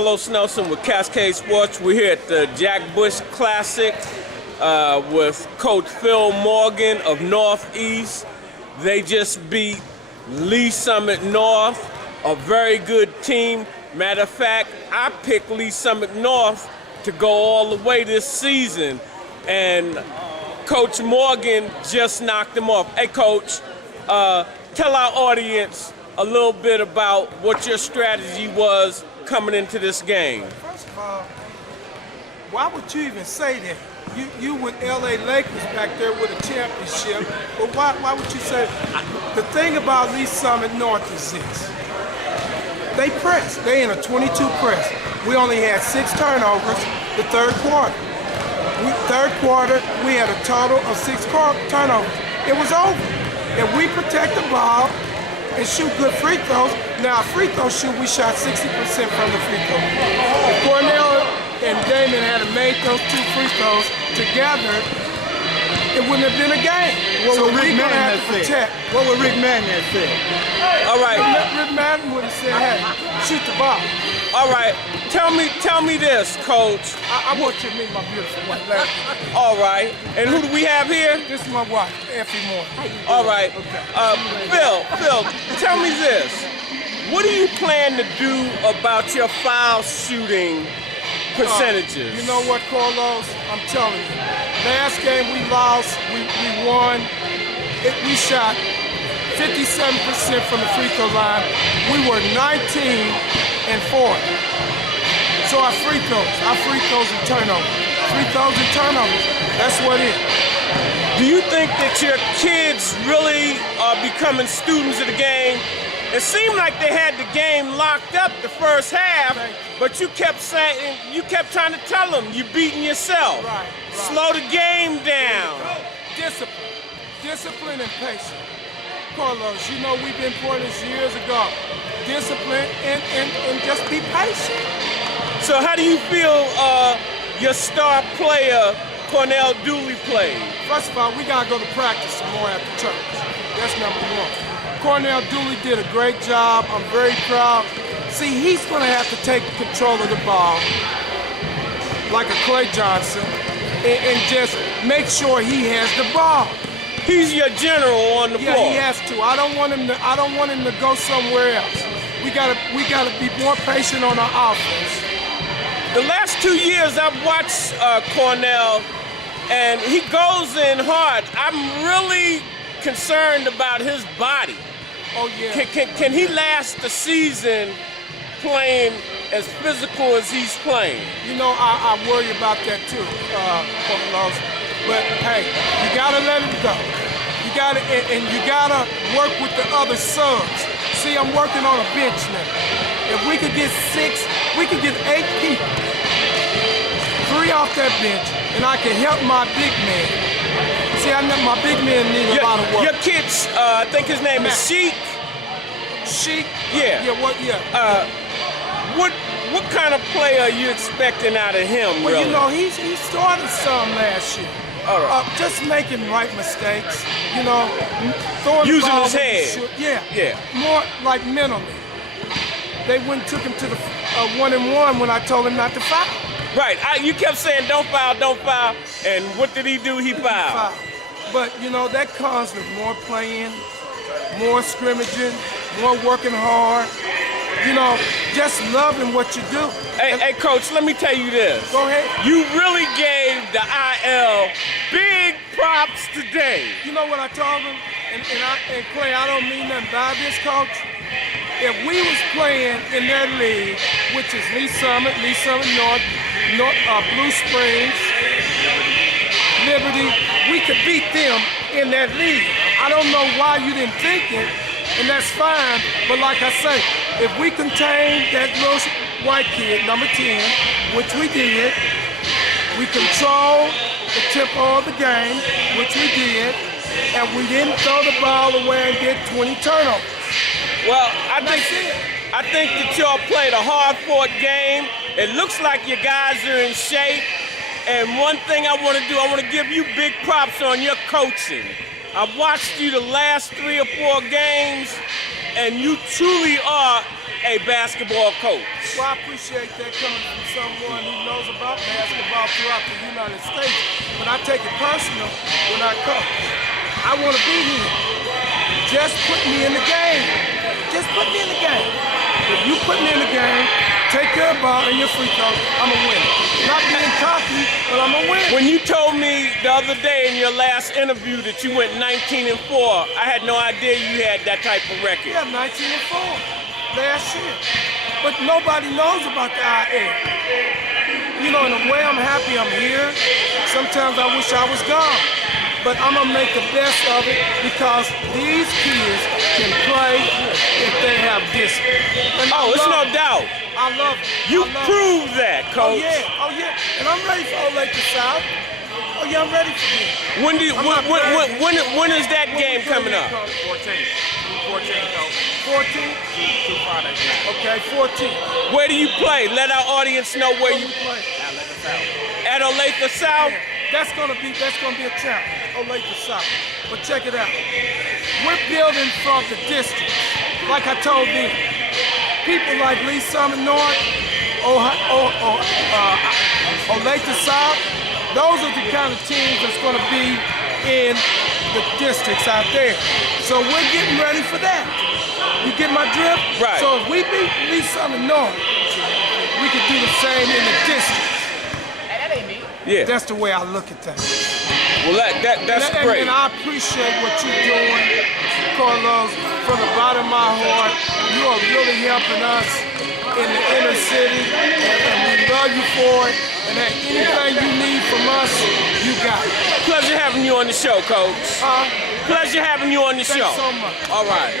Carlos Nelson with Cascade Sports. We're here at the Jack Bush Classic with Coach Phil Morgan of Northeast. They just beat Lee Summit North, a very good team. Matter of fact, I picked Lee Summit North to go all the way this season, and Coach Morgan just knocked them off. Hey, Coach, tell our audience a little bit about what your strategy was coming into this game. First of all, why would you even say that? You with LA Lakers back there with a championship, but why would you say that? The thing about Lee Summit North is this. They press. They in a 22 press. We only had 6 turnovers the third quarter. We had a total of 6 turnovers. It was over. If we protect the ball and shoot good free throws, now free throw shoot, we shot 60% from the free throw. If Cornell and Damon had made those 2 free throws together, it wouldn't have been a game. What would Rick Madden have said? What would Rick Madden have said? All right. Rick Madden would have said, hey, shoot the ball. All right. Tell me this, Coach. I want you to meet my beautiful wife, Larry. All right. And who do we have here? This is my wife, Effie Moore. All right. Phil, tell me this. What do you plan to do about your foul shooting percentages? You know what, Carlos? I'm telling you. Last game we lost, we won. We shot 57% from the free throw line. We were 19 and 4. So our free throws and turnovers. Free throws and turnovers, that's what it is. Do you think that your kids really are becoming students of the game? It seemed like they had the game locked up the first half, but you kept trying to tell them you're beating yourself. Right. Slow the game down. Discipline and patience. Carlos, you know we've been for this years ago. Discipline and just be patient. So how do you feel your star player, Cornell Dooley, played? First of all, we got to go to practice some more after church. That's number one. Cornell Dooley did a great job. I'm very proud. See, he's going to have to take control of the ball like a Clay Johnson and just make sure he has the ball. He's your general on the floor. Yeah, he has to. I don't want him to go somewhere else. We gotta be more patient on our offense. The last 2 years I've watched Cornell, and he goes in hard. I'm really concerned about his body. Oh yeah. Can he last the season playing as physical as he's playing? You know, I worry about that too, Carlos. But hey, you gotta let him go. You gotta work with the other subs. See, I'm working on a bench now. If we could get 8 people, 3 off that bench, and I can help my big man. See, my big man needs a lot of work. Your kids, I think his name is Sheik. Sheik? Yeah. Yeah, what? Yeah. What kind of player are you expecting out of him, well, really? You know, he started some last year. All right. Just making right mistakes, you know, throwing using the ball his head. Yeah. More like mentally. They went and took him to the 1-and-1 when I told him not to foul. Right. You kept saying don't foul, and what did he do? He fouled. But you know that comes with more playing, more scrimmaging, more working hard. You know, just loving what you do. Hey, Coach, let me tell you this. Go ahead. You really gave the IL big props today. You know what I told him? And Clay, I don't mean nothing by this, Coach. If we was playing in that league, which is Lee Summit North, Blue Springs, Liberty, we could beat them in that league. I don't know why you didn't think it, and that's fine. But like I say, if we contain that little white kid, number 10, which we did, we control the tempo of the game, which we did, and we didn't throw the ball away and get 20 turnovers. Well, I think that y'all played a hard-fought game. It looks like you guys are in shape. And one thing I want to do, I want to give you big props on your coaching. I've watched you the last 3 or 4 games, and you truly are a basketball coach. Well, I appreciate that coming from someone who knows about basketball throughout the United States. But I take it personal when I coach. I want to be here. Just put me in the game. Just put me in the game. If you put me in the game, take care of the ball and your free throw, I'm a winner. Not being cocky, but I'm a winner. When you told me the other day in your last interview that you went 19-4, I had no idea you had that type of record. Yeah, 19-4 last year. But nobody knows about the IL. You know, in a way, I'm happy I'm here. Sometimes I wish I was gone. But I'm going to make the best of it because these kids can play if they have discipline. Oh, it's no doubt. I love it. You proved that, Oh, Coach. yeah. Oh, yeah. And I'm ready for Lake to South. Oh, yeah, I'm ready for it. When is that game coming up? 14? Okay, 14. Where do you play? Let our audience know where you play. at Olathe South. Yeah, that's gonna be a champ. Olathe South. But check it out. We're building from the distance. Like I told them, people like Lee Summit North, Olathe South, those are the kind of teams that's gonna be in the districts out there. So we're getting ready for that. You get my drift? Right. So if we beat Lee Summit North, we can do the same in the districts. Yeah. That's the way I look at that. Well, that's great. And I appreciate what you're doing, Carlos, from the bottom of my heart. You are really helping us in the inner city, and we love you for it. And anything you need from us, you got it. Pleasure having you on the show, Coach. Pleasure having you on the show. Thanks so much. All right.